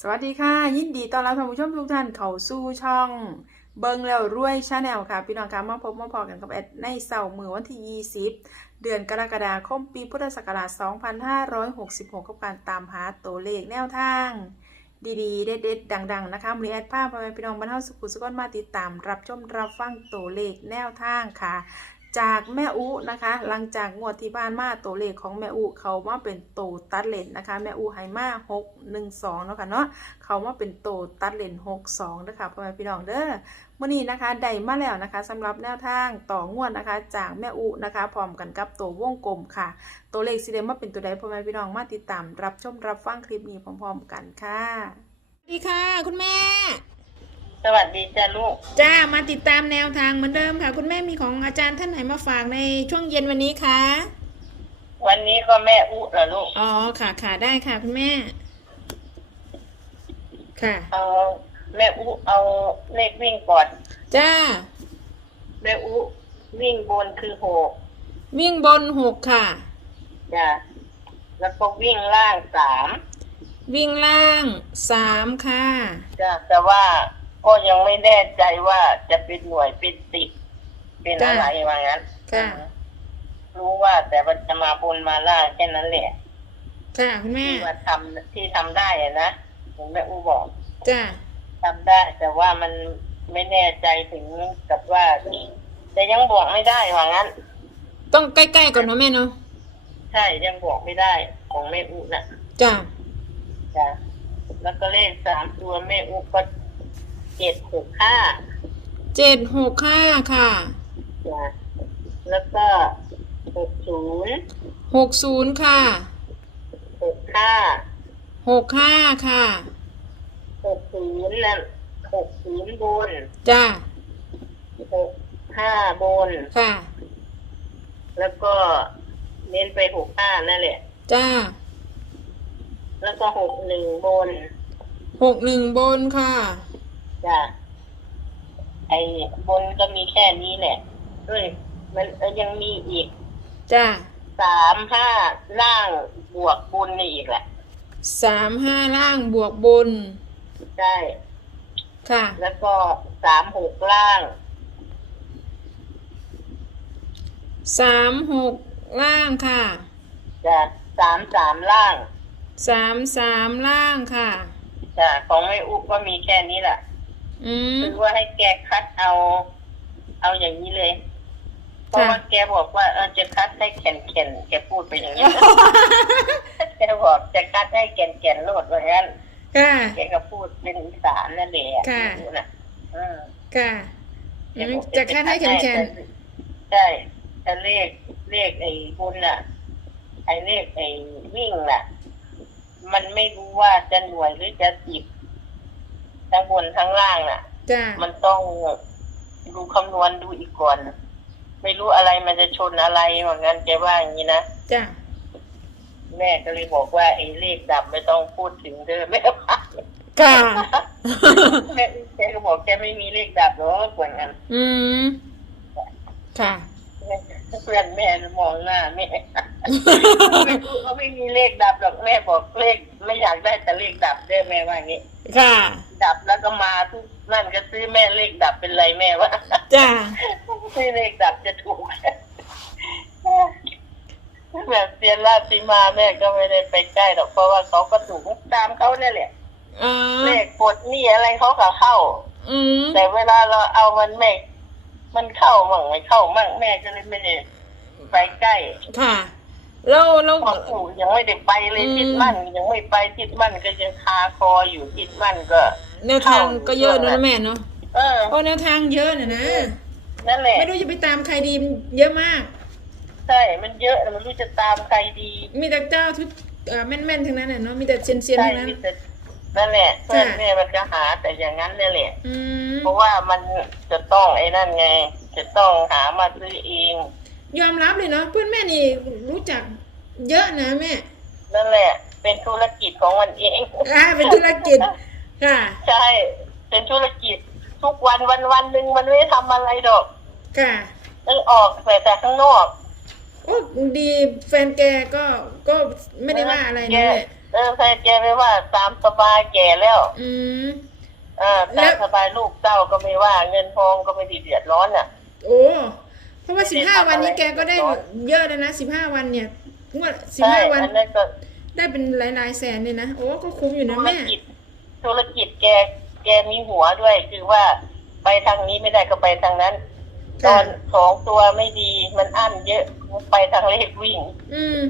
สวัสดีค่ะ ยินดีต้อนรับท่านผู้ชมทุกท่านเข้าสู่ช่อง เบิงแล้วรวยชาแนลค่ะ พี่น้องคะมาพบมาพอกันกับแอดในเสาร์มือวันที่ 20 เดือนกรกฎาคมปีพุทธศักราช 2566 กับการตามหาตัวเลขแนวทาง ดีๆ เด็ดๆ ดัง ๆ นะคะมือแอดภาพพ่อแม่พี่น้องบรรเทาสุขุสุขนมาติดตาม รับชมรับฟังตัวเลขแนวทางค่ะ จากแม่อุนะคะ หลังจากงวดที่ผ่านมาตัวเลขของแม่อุเขามาเป็นโตตัดเลนนะคะ แม่อุให้มาหกหนึ่งสองเนาะค่ะเนาะเขามาเป็นโตตัดเลนหกสองนะคะพ่อแม่พี่น้องเด้อมื่อนี้นะคะได้มาแล้วนะคะสำหรับแนวทางต่องวดนะคะ จากแม่อุนะคะ พร้อมกันกับตัววงกลมค่ะ ตัวเลขสีแดงมาเป็นตัวใดพ่อแม่พี่น้องมาติดตาม รับชมรับฟังคลิปนี้พร้อม ๆ กันค่ะสวัสดีค่ะ คุณแม่ สวัสดีจ้าลูก จ้ามาติดตามแนวทางเหมือนเดิมค่ะ คุณแม่มีของอาจารย์ท่านไหนมาฝากในช่วงเย็นวันนี้คะวันนี้ก็แม่อุเหรอลูก อ๋อค่ะค่ะได้ค่ะคุณแม่ ค่ะ เอาแม่อุเอาเลขวิ่งก่อน จ้า แม่อุวิ่งบนคือหกวิ่งบนหกค่ะ จ้ะแล้วก็วิ่งล่างสามวิ่งล่างสามค่ะ จ้ะแต่ว่า ก็ยังไม่แน่ใจว่าจะเป็นหน่วยเป็นสิบเป็นอะไรว่างั้นค่ะรู้ว่าแต่มันจะมาบนมาล่างแค่นั้นแหละค่ะคุณแม่ที่ว่าทำที่ทำได้อะนะเห็นแม่อุบอกจ้าทำได้ แต่ว่ามันไม่แน่ใจถึงกับว่า แต่ยังบอกไม่ได้ว่างั้น ต้องใกล้ๆก่อนเนาะแม่เนาะใช่ยังบอกไม่ได้ ของแม่อุน่ะจ้าจ้ะแล้วก็เลขสามตัวแม่อุก็ เจ็ดหกห้าเจ็ดหกห้าค่ะจ้ะแล้วก็หกศูนย์หกศูนย์ค่ะหกห้าหกห้าค่ะ หกศูนย์นั่นหกศูนย์บนจ้าหกห้าบน ค่ะ แล้วก็เน้นไปหกห้านั่นแหละ จ้าแล้วก็หกหนึ่งบน หกหนึ่งบนค่ะ จ้ะไอ้บนก็มีแค่นี้แหละเอ้ยมันเอ้ยยังมีอีกจ้าสามห้าล่างบวกบนนี่อีกแหละสามห้าล่างบวกบน ใช่ค่ะ แล้วก็สามหกล่างสามหกล่างค่ะจ้ะสามสามล่างสามสามล่างค่ะจ้ะของแม่อุก็มีแค่นี้แหละ อืมคือว่าให้แกคัดเอา เอาอย่างนี้เลย เพราะค่ะว่าแกบอกว่าเออจะคัดให้แข็นแข็นๆแกพูดไปอย่างนี้แกบอกจะคัดให้แก่นแก่นๆโลดว่างั้นค่ะแกก็พูดเป็นอีสานนั่นแหละค่ะพูดน่ะอืมค่ะอืมแกบอกจะคาดให้แขนแขนใช่แต่เลขเลขไอ้บุญน่ะไอ้เลขไอ้วิ่งน่ะ มันไม่รู้ว่าจะหน่วยหรือจะสิบ ทั้งบนทั้งล่างน่ะ จ้ามันต้องดูคำนวณดูอีกก่อน ไม่รู้อะไรมันจะชนอะไรเหมือนกันแกว่าอย่างนี้นะ จ้าแม่ก็เลยบอกว่าไอ้เลขดับไม่ต้องพูดถึงเด้อแม่ว่าค่ะแม่แกก็บอกแกไม่มีเลขดับหรอกเหมือนกันอืมค่ะเพื่อนแม่มองหน้าแม่ไม่รู้เขาไม่มีเลขดับหรอกแม่บอกเลขไม่อยากได้แต่เลขดับเด้อแม่ว่าอย่างนี้ค่ะดับแล้วก็ มาทุกนั่นก็ซื้อแม่เลขดับเป็นไรแม่ว่าจ้าซื้อเลขดับจะถูกแบบเซียนราชสีมาแม่ก็ไม่ได้ไปใกล้หรอกเพราะว่าเขาก็ถูกตามเขาเนี่ยแหละอ๋อเลขปลดหนี่อะไรเขาก็เข้า อืมแต่เวลาเราเอามันแม่มันเข้ามั่งไม่เข้ามั่งแม่ก็เลยไม่ได้ไปใกล้ ค่ะแล้วแล้วของปู่ยังไม่ได้ไปเลยอืมทิดมั่นยังไม่ไปทิดมั่นก็ยังคาคออยู่ทิดมั่นก็ แนวทางก็เยอะเนอะนะแม่เนาะเออ โอ้แนวทางเยอะน่ะนะ นั่นแหละ ไม่รู้จะไปตามใครดีมันเยอะมาก ใช่ มันเยอะมันรู้จะตามใครดีมีแต่เจ้าทุกเอ่อแม่นๆทั้งนั้นน่ะเนาะมีแต่เซียนเซียนใช่ทั้งนั้นที่จะนั่นแหละเพื่อนค่ะแม่มันก็หาแต่อย่างนั้นนี่แหละ อืมเพราะว่ามันจะต้องไอ้นั่นไง จะต้องหามาซื้อเอง ยอมรับเลยเนาะเพื่อนแม่นี่รู้จักเยอะนะแม่นั่นแหละ เป็นธุรกิจของมันเอง อ่าเป็นธุรกิจ ค่ะใช่ เป็นธุรกิจทุกวันวันวันหนึ่งมันไม่ได้ทำอะไรดอกค่ะต้องออกแต่แต่ข้างนอกโอ้ดีแฟนแกก็ก็ไม่ได้ว่าอะไรนะแม่แเออแฟนแกไม่ว่าตามสบายแก่แล้ว อืมเออแล้ตาวมสบายลูกเต้าก็ไม่ว่าเงินทองก็ไม่ได้เดือดร้อนอะ โอ้เพราะว่าไม่สิบได้ห้าทำวันนี้อะไรแกก็ได้ร้อนเยอะเลยนะสิบห้าวันเนี่ยงวดสิบใช่ห้าวันอันนั้นก็ได้เป็นหลายหลายๆแสนเลยนะโอ้ก็คุ้มอยู่นะธุรแม่กิจ ธุรกิจแกแกมีหัวด้วย คือว่าไปทางนี้ไม่ได้ก็ไปทางนั้นตค่ะอนสองตัวไม่ดีมันอั้นเยอะไปทางเลขวิ่ง อืม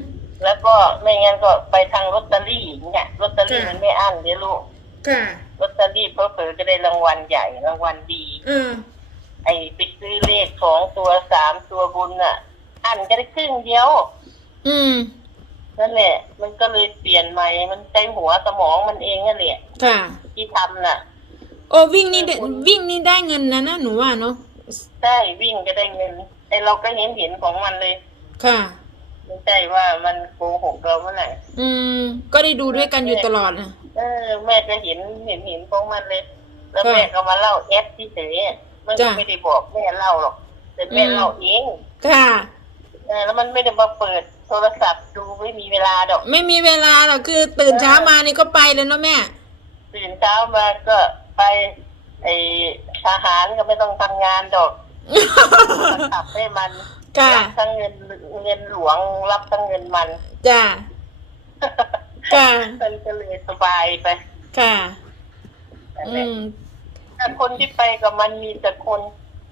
แล้วก็ไม่งั้นก็ไปทางลอตเตอรี่เนี่ยลอตเตอรี่ค่ะมันไม่อั้นเดี๋ยวลูกค่ะลอตเตอรี่เพอเผลอๆจะได้รางวัลใหญ่รางวัลดีเออไอ้ไปซื้อเลขสองตัวสามตัวบุญน่ะ อันก็ได้ครึ่งเดียว อืม นั่นแหละ มันก็เลยเปลี่ยนใหม่ มันใช้หัวสมองมันเองนั่นแหละค่ะ ที่ทำน่ะ โอ้วิ่งนี่ได้วิ่งนี่ได้เงินนะนะหนูว่าเนาะใช่วิ่งก็ได้เงินไอ้เราก็เห็นเห็นของมันเลยค่ะ ไม่ใช่ว่ามันโกหกเราเมื่อไหร่อืม ก็ได้ดูด้วยกันอยู่ตลอดนะเออ แม่ก็เห็นเห็นเห็นของมันเลย แล้วค่ะแม่ก็มาเล่าแอปที่เฉยๆมันก็จ้ะไม่ได้บอกแม่เล่าหรอก แต่แม่อืมเล่าเองค่ะ เออแล้วมันไม่ได้มาเปิด โทรศัพท์ดูไม่มีเวลาดอก ไม่มีเวลาหรอกคือตื่นเช้ามานี่ก็ไปเลยเนาะแม่ ตื่นเช้ามาก็ไปไอทหารก็ไม่ต้องทำงานดอกขับให้มันค่ะ รับทั้งเงินเงินหลวงรับทั้งเงินมันจ้าค่ะมันก็เลยสบายไปค่ะนั่นอืแหละมแต่คนที่ไปกับมันมีแต่คน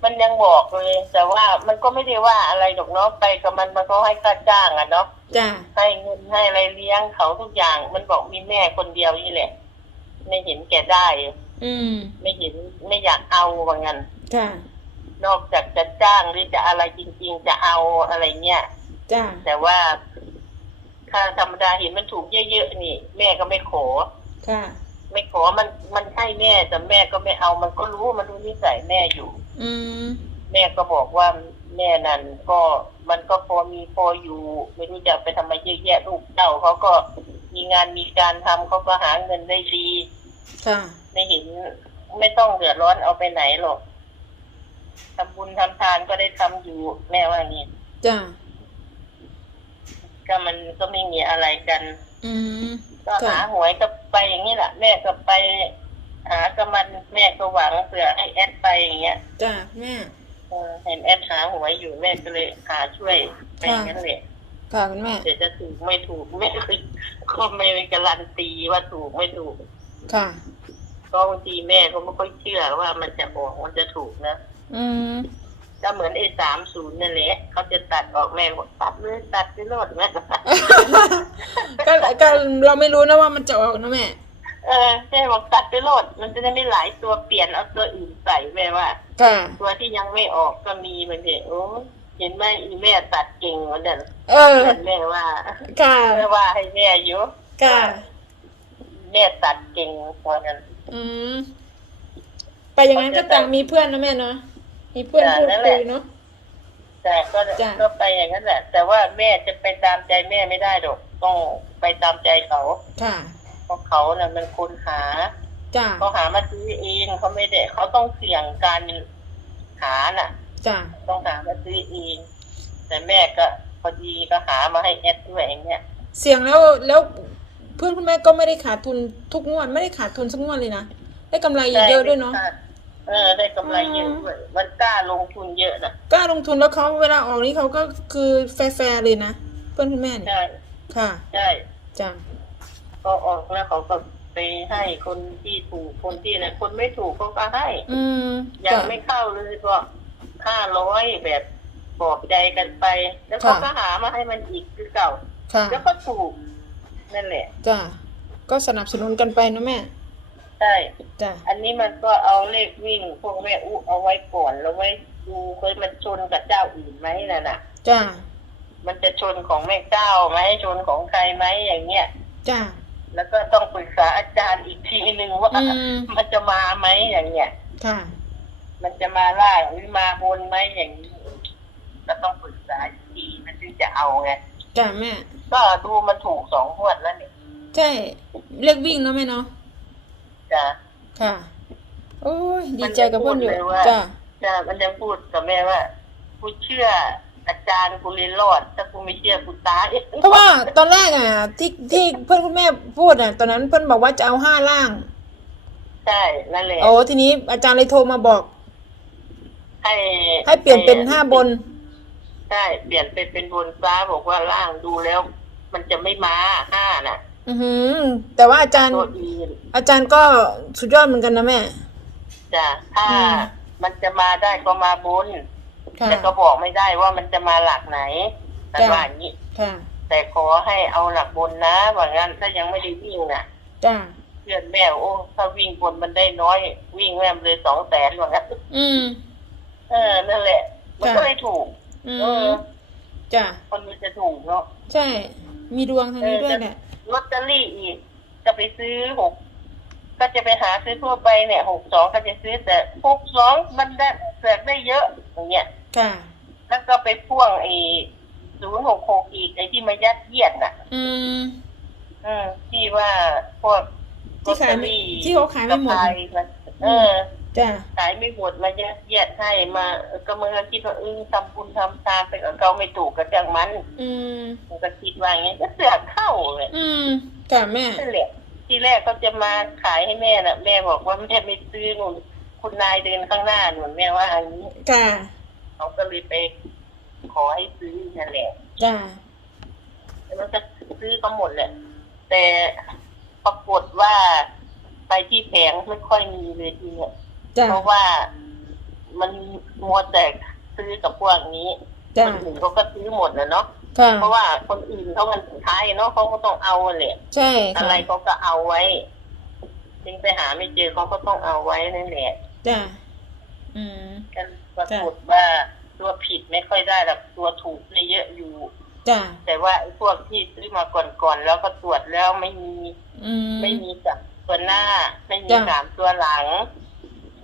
มันยังบอกเลย แต่ว่ามันก็ไม่ได้ว่าอะไรดอกเนาะไปกับมันมันก็ให้ค่าจ้างอะเนาะจ้าให้เงินให้อะไรเลี้ยงเขาทุกอย่าง มันบอกมีแม่คนเดียวนี่แหละ ไม่เห็นแก่ได้ อืม ไม่เห็นไม่อยากเอาว่างั้นค่ะนอกจากจะจ้างหรือจะอะไรจริง ๆ จะเอาอะไรเงี้ยจ้าแต่ว่าถ้าธรรมดาเห็นมันถูกเยอะๆนี่ แม่ก็ไม่ขอค่ะไม่ขอมันมันให้แม่แต่แม่ก็ไม่เอามันก็รู้มันรู้นิสัยแม่อยู่ อืม แม่ก็บอกว่าแม่นั่นก็มันก็พอมีพออยู่ ไม่รู้จะเอาไปทำไมเยอะแยะลูกเต้าเขาก็มีงานมีการทำเขาก็หาเงินได้ดีค่ะ ไม่เห็นไม่ต้องเดือดร้อนเอาไปไหนหรอกทำบุญทำทานก็ได้ทำอยู่แม่ว่านี่จ้า ก็มันก็ไม่มีอะไรกัน อืม ก็ค่ะ หาหวยก็ไปอย่างนี้แหละแม่ก็ไป หากับมันแม่ก็หวังเผื่อให้แอดไปอย่างเงี้ยจ้าแม่เออเห็นแอดหาหวยอยู่แม่ก็เลยหาช่วยไปอย่างนั้นแหละค่ะคุณแม่เดี๋ยวจะถูกไม่ถูกแม่ก็ไม่การันตีว่าถูกไม่ถูกค่ะก็บางทีแม่ก็ไม่ค่อยเชื่อว่ามันจะบอกมันจะถูกนะอืมก็เหมือนไอ้สามศูนย์นั่นแหละเขาจะตัดออกแม่บอกตัดเลยตัดไปโลดแม่ก็ก็เราไม่รู้นะว่ามันจะออกนะแม่ เออแม่บอกตัดไปโลด มันจะได้ไม่หลายตัวเปลี่ยนเอาตัวอื่นใส่แม่ว่า ค่ะตัวที่ยังไม่ออกก็มีมันเด็โอ้เห็นไหมอีแม่ตัดเก่งเหมือนเดิมเออแม่ว่าค่ะแม่ว่าให้แม่อยู่ค่ะแม่ตัดเก่งเหมือนกันอืมไปอย่างนั้นก็ต่างมีเพื่อนนะแม่เนาะมีเพื่อนพูดคุยเนาะแต่ก็จ้ะก็ไปอย่างนั้นแหละ แต่ว่าแม่จะไปตามใจแม่ไม่ได้หรอกต้องไปตามใจเขาค่ะ เพราะเขาน่ะมันคนหาจ้าเขาหามาซื้อเองเขาไม่ได้เขาต้องเสี่ยงการหาน่ะจ้าต้องหามาซื้อเอง แต่แม่ก็พอดีก็หามาให้แอดด้วยอย่างเงี้ยเสียงแล้วแล้วเพื่อนคุณแม่ก็ไม่ได้ขาดทุนทุกงวดไม่ได้ขาดทุนสักงวดเลยนะได้กำไรเยอะด้วยเนาะเออได้กำไรเยอะด้วยมันกล้าลงทุนเยอะนะกล้าลงทุนแล้วเขาเวลาออกนี่เขาก็คือแฟร์ๆเลยนะเพื่อนคุณแม่เนี่ยใช่ค่ะใช่จ้า ก็ออกแล้วเขาก็ไปให้คนที่ถูกคนที่อะไรคนไม่ถูกเขาก็ให้อืมยังจ้ะไม่เข้าเลยก็ห้าร้อยแบบปลอบใจกันไป แล้วเขาค่ะก็หามาให้มันอีกคือเก่าค่ะแล้วก็ถูกนั่นแหละจ้าก็สนับสนุนกันไปนะแม่ใช่จ้าอันนี้มันก็เอาเลขวิ่งพวกแม่อุเอาไว้ก่อนแล้วไว้ดูเคยมันชนกับเจ้าอื่นไหมน่ะน่ะจ้ามันจะชนของแม่เจ้าไหมชนของใครไหมอย่างเงี้ยจ้า แล้วก็ต้องปรึกษาอาจารย์อีกทีหนึ่งว่าอืม มันจะมาไหมอย่างเงี้ย ค่ะ มันจะมาล่างหรือมาบนไหมอย่างนี้ก็ต้องปรึกษาอีกทีมันถึงจะเอาไงจ้าแม่ ก็ดูมันถูกสองงวดแล้วนี่ใช่เรียกวิ่งเนาะแม่เนาะ จ้ะ ค่ะ โอ้ย ดีใจกับเพื่อนอยู่ มันจะพูดเลยว่า จ้าจ้ะมันจะพูดกับแม่ว่า กูเชื่อ อาจารย์กูเลยรอดถ้ากูไม่เชื่อกูตายเพราะว่าตอนแรกอะ ที่ที่เพื่อนคุณแม่พูดอะ ตอนนั้นเพื่อนบอกว่าจะเอาห้าล่าง ใช่นั่นแหละโอ้ทีนี้อาจารย์เลยโทรมาบอก ให้ให้เปลี่ยนเป็นห้าบน ใช่เปลี่ยนไปเป็นบนฟ้าบอกว่าล่างดูแล้ว มันจะไม่มาห้าน่ะ อือหือ แต่ว่าอาจารย์ตัวอื่นอาจารย์ก็สุดยอดเหมือนกันนะแม่ จ้ะถ้าอืมมันจะมาได้ก็มาบน ค่ะ แต่ก็บอกไม่ได้ว่ามันจะมาหลักไหนแต่จ้ะ ว่าอย่างนี้ ค่ะแต่ขอให้เอาหลักบนนะว่างั้นถ้ายังไม่ได้วิ่งน่ะ จ้าเพื่อนแม่โอ้ถ้าวิ่งบนมันได้น้อย วิ่งแม่มเลยสองแสนว่างั้นอืม เออนั่นแหละ มันก็จ้ะเลยถูก อืเออมจ้าคนมันจะถูกเนาะ ใช่ มีดวงทางนี้ด้วยแหละลอตเตอรี่อีกจะไปซื้อหกก็จะไปหาซื้อทั่วไปเนี่ยหกสองก็จะซื้อแต่หกสองมันได้เสือกได้เยอะอย่างเงี้ย ค่ะ แล้วก็ไปพ่วงไอ้ศูนย์หกหกอีกไอ้ที่มายัดเยียดน่ะ อืมอืมที่ว่าพวกที่ขายไม่ที่เขาขายไม่หมดสะพายนเออจ้าขายไม่หมดมายัดเยียดให้มาเออก็มึงก็คิดว่าเออทำบุญทำทานไปกับเขาไม่ถูกกับจังมัน อืมมันก็คิดว่าอย่างเงี้ยก็เสือกเข้าเลยอืมจ้าแม่นั่นแหละที่แรกเขาจะมาขายให้แม่น่ะ แม่บอกว่าแม่ไม่ซื้อหนุนคุณนายเดินข้างหน้าหนุนแม่ว่าอย่างนี้จ้า เขาก็เลยไปขอให้ซื้อนั่นแหละจ้าแล้วก็ซื้อก็หมดแหละ แต่ปรากฏว่าไปที่แผงไม่ค่อยมีเลยทีเนี้ยจ้าเพราะว่ามันมัวแต่ซื้อกับพวกนี้จ้าคนอื่นเขาก็ซื้อหมดนะเนาะค่ะเพราะว่าคนอื่นเขามันสุดท้ายเนาะเขาก็ต้องเอาแหละใช่อะค่ะไรเขาก็เอาไว้จึงไปหาไม่เจอเขาก็ต้องเอาไว้นั่นแหละจ้าอืมกัน ปรากฏว่าตัวผิดไม่ค่อยได้หรอกตัวถูกได้เยอะอยู่จ้าแต่ว่าไอ้พวกที่ซื้อมาก่อนๆแล้วก็ตรวจแล้วไม่มีอืมไม่มีกับตัวหน้า ไม่มีจ้ะสามตัวหลัง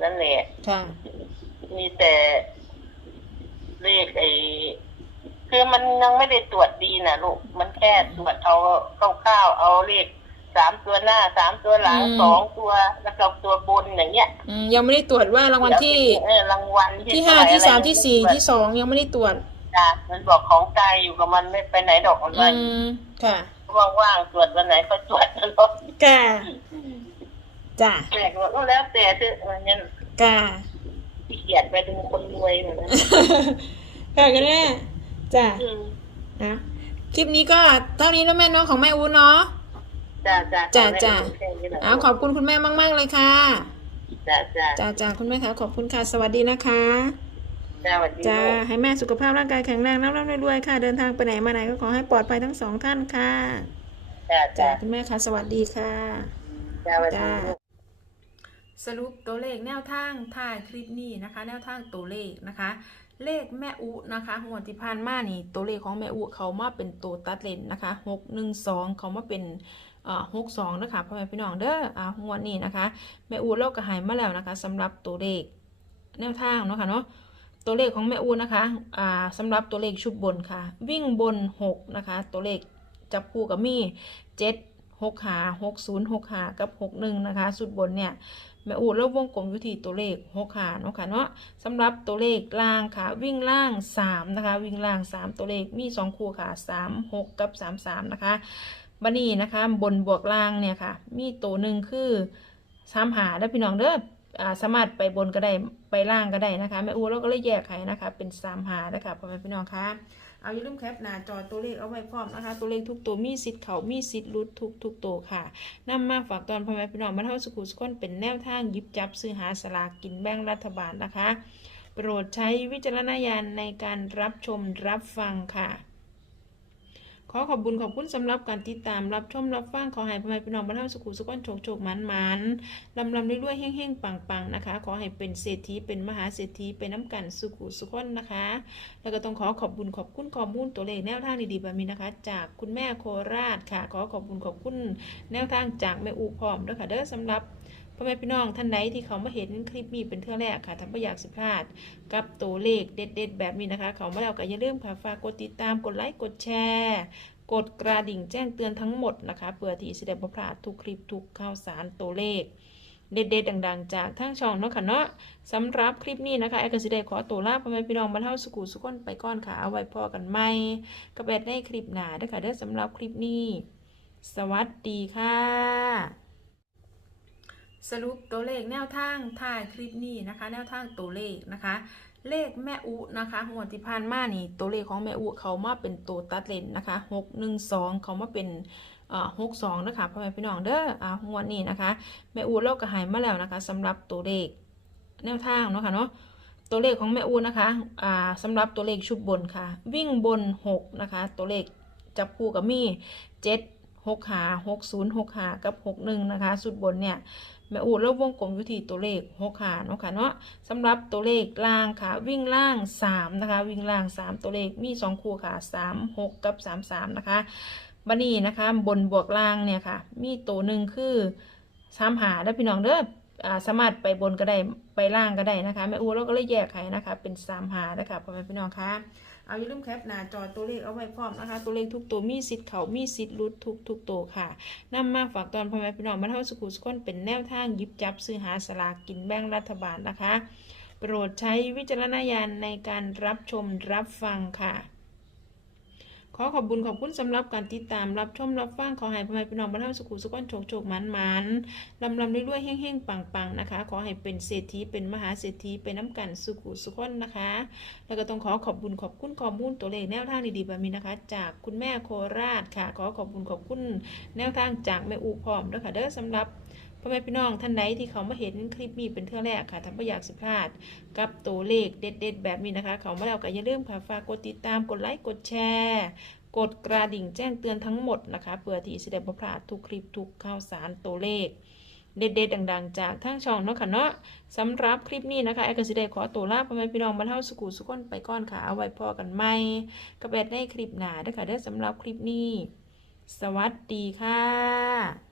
นั่นแหละค่ะมีแต่เลขไอ้คือมันยังไม่ได้ตรวจดีนะลูก มันแค่ตรวจเอาคร่าวๆเอาเลข สามตัวหน้าสามตัวหลังอืมสองตัวแล้วก็ตัวบนอย่างเงี้ยอืมยังไม่ได้ตรวจว่ารางวัลที่เออรางวัลที่ห้าเท่ที่ไหร่สามที่สี่อะไรที่สองยังไม่ได้ตรวจจ้ะมันบอกของกายอยู่กับมันไม่ไปไหนดอกมันอืว่ามค่ะว่างๆตรวจวันไหนก็ตรวจนะลูกกาจ้าแต่ก็บอกว่าแล้วแต่เถอะมันยังกาขี้เกียจไปดูคนรวยเหมือนกันค่ะกันแม่จ้าอืมนะคลิปนี้ก็เท่านี้แล้วแม่เน้องของแม่อูเนาะ จ้าจ้าจ้ะจ้ะแค่นี้แหละอ้าวขอบคุณคุณแม่มาก ๆ เลยค่ะจ้าจ้าจ้าจ้าคุณแม่คะขอบคุณค่ะสวัสดีนะคะจ้าสวัสดีจ้าลูกให้แม่สุขภาพร่างกายแข็งแรงร่ำรวยๆค่ะ เดินทางไปไหนมาไหนก็ขอให้ปลอดภัยทั้งสองท่านค่ะจ้าจ้าจ้าคุณแม่คะสวัสดีค่ะจ้าสวัสดีลูกสรุปตัวเลขแนวทางถ่ายคลิปนี้นะคะ แนวทางตัวเลขนะคะ เลขแม่อุนะคะงวดที่ผ่านมานี่ตัวเลขของแม่อุเขามาเป็นตัวตัดเลนนะคะหกหนึ่งสองเขามาเป็นอ่า หกสองนะคะพ่อแม่พี่น้องเด้ออ่างวดนี้นะคะแม่อุเราก็หายมาแล้วนะคะสำหรับตัวเลขแนวทางเนาะค่ะเนาะตัวเลขของแม่อูนะคะอ่าสำหรับตัวเลขชุดบนค่ะ วิ่งบนหกนะคะ ตัวเลขจับคู่กับมีเจ็ดหกหาหกศูนย์หกหากับหกหนึ่งนะคะชุดบนเนี่ยแม่อูดแล้ววงกลมอยู่ที่ตัวเลขหกขาเนาะค่ะเนาะสำหรับตัวเลขล่างค่ะ วิ่งล่างสามนะคะ วิ่งล่างสามตัวเลขมีสองคู่ค่ะสามหกกับสามสามนะคะ บันนี้นะคะบนบวกล่างเนี่ยค่ะ มีตัวหนึ่งคือสามหาได้พี่น้องเด้ออ่าสามารถไปบนก็ได้ไปล่างก็ได้นะคะแม่อูเราก็เลยแยกให้นะคะ เป็นสามหานะคะพ่อแม่พี่น้องคะเอาอย่าลืมแคปหน้าจอตัวเลขเอาไว้พร้อมนะคะ ตัวเลขทุกตัวมีสิทธิ์เขามีสิทธิ์หลุดทุกทุกตัวค่ะนำมาฝากตอนพ่อแม่พี่น้องมาเท่าสกุลสกลเป็นแนวทางยิบจับซื้อหาสลากกินแบ่งรัฐบาลนะคะ โปรดใช้วิจารณญาณในการรับชมรับฟังค่ะ ขอขอบคุญขอบคุณสำหรับการติดตามรับชมรับฟังขอให้พ่อแม่พี่น้องมาเท่าสกุลสกลโชคโชคมันมันลำลำด้วยๆเฮ่งๆปังปังๆนะคะ ขอให้เป็นเศรษฐีเป็นมหาเศรษฐีเป็นน้ำกันสุขุสุขันนะคะ แล้วก็ต้องขอขอบคุณขอบคุณข้อมูลตัวเลขแนวทางดีๆแบบนี้นะคะ จากคุณแม่โคราชค่ะ ขอขอบคุณขอบคุณแนวทางจากแม่อูพร้อมด้วยค่ะเด้อสำหรับ พ่อแม่พี่น้องท่านใดที่เขามาเห็นคลิปนี้เป็นเทื่อแรกค่ะท่านไม่อยากสิพลาด กับตัวเลขเด็ด ๆ แบบนี้นะคะ เขามาแล้วก็อย่าลืมค่ะฝากกดติดตามกดไลค์กดแชร์กดกระดิ่งแจ้งเตือนทั้งหมดนะคะเพื่อที่จะได้บ่พลาดทุกคลิปทุกข่าวสารตัวเลข เด็ดๆดัง ๆ จากทั้งช่องเนาะค่ะเนาะสำหรับคลิปนี้นะคะแอดก็สิได้ขอตัวลาพ่อแม่พี่น้องบรรเทาสุขุสุขคนไปก่อนค่ะเอาไว้พอกันใหม่กับแอดในคลิปหนาด้อค่ะเด้อสำหรับคลิปนี้ สวัสดีค่ะ สรุปตัวเลขแนวทางถ่ายคลิปนี้นะคะ แนวทางตัวเลขนะคะ เลขแม่อุนะคะงวที่ผ่านมานี่ตัวเลขของแม่อุเขามาเป็นตัวตัดเลนนะคะหกหนึ่งสองเขามาเป็นอ่อหกสองนะคะพ่อแม่พี่น้องเด้ออ่างวนี้นะคะแม่อูเราก็หายมาแล้วนะคะสำหรับตัวเลขแนวทางเนาะค่ะเนาะตัวเลขของแม่อูนะคะอ่าสำหรับตัวเลขชุดบนค่ะ วิ่งบน6นะคะ ตัวเลขจับคู่กับมี7 6หกหา6 0 6หกหากับ6 1นะคะชุดบนเนี่ย แม่อูเราวงกลมอยู่ที่ตัวเลข6หาเนาะค่ะเนาะสำหรับตัวเลขล่างค่ะ วิ่งล่าง3นะคะ วิ่งล่าง3ตัวเลขมี2คู่ค่ะ3 6กับ3 3นะคะบันนี้นะคะบนบวกล่างเนี่ยค่ะ มีตัวหนึ่งคือสามหาแล้วพี่น้องเด้ออ่าสามารถไปบนก็ได้ไปล่างก็ได้นะคะแม่อูเราก็เลยแยกให้นะคะ เป็นสามหานะคะพ่อแม่พี่น้องคะ เอาอย่าลืมแคปหน้าจอตัวเลขเอาไว้พร้อมนะคะ ตัวเลขทุกตัวมีสิทธิ์เขามีสิทธิ์รุดทุกทุกตัวค่ะนำมาฝากตอนพ่อแม่พี่น้องมาเท่าสกุลสก้นเป็นแนวทางยิบจับซื้อหาสลากกินแบ่งรัฐบาลนะคะ โปรดใช้วิจารณญาณในการรับชมรับฟังค่ะ ขอขอบคุญขอบคุณสำหรับการติดตามรับชมรับฟังขอให้พ่อแม่พี่น้องบรรเทาสุขุสุขคนโชคโชคมันมันลำลำด้วยๆเฮ้งเฮ้งปังปังๆนะคะ ขอให้เป็นเศรษฐีเป็นมหาเศรษฐีเป็นน้ำกันสุขุสุขคนนะคะ แล้วก็ต้องขอขอบคุณขอบคุณข้อมูลตัวเลขแนวทางดีๆแบบนี้นะคะ จากคุณแม่โคราชค่ะ ขอขอบคุณขอบคุณแนวทางจากแม่อูพร้อมด้วยค่ะเด้อสำหรับ พ่อแม่พี่น้องท่านใดที่เขามาเห็นคลิปนี้เป็นเทื่อแรกค่ะท่านไม่อยากสิพลาด กับตัวเลขเด็ด ๆ แบบนี้นะคะ เขามาแล้วก็อย่าลืมค่ะฝากกดติดตามกดไลค์กดแชร์กดกระดิ่งแจ้งเตือนทั้งหมดนะคะเพื่อที่จะได้บ่พลาดทุกคลิปทุกข่าวสารตัวเลข เด็ดๆดัง ๆ จากทั้งช่องเนาะค่ะเนาะสำหรับคลิปนี้นะคะแอดก็สิได้ขอตัวลาพ่อแม่พี่น้องบรรเทาสุขุสุขคนไปก่อนค่ะเอาไว้พอกันใหม่กับแอดในคลิปหนาด้อค่ะเด้สำหรับคลิปนี้ สวัสดีค่ะ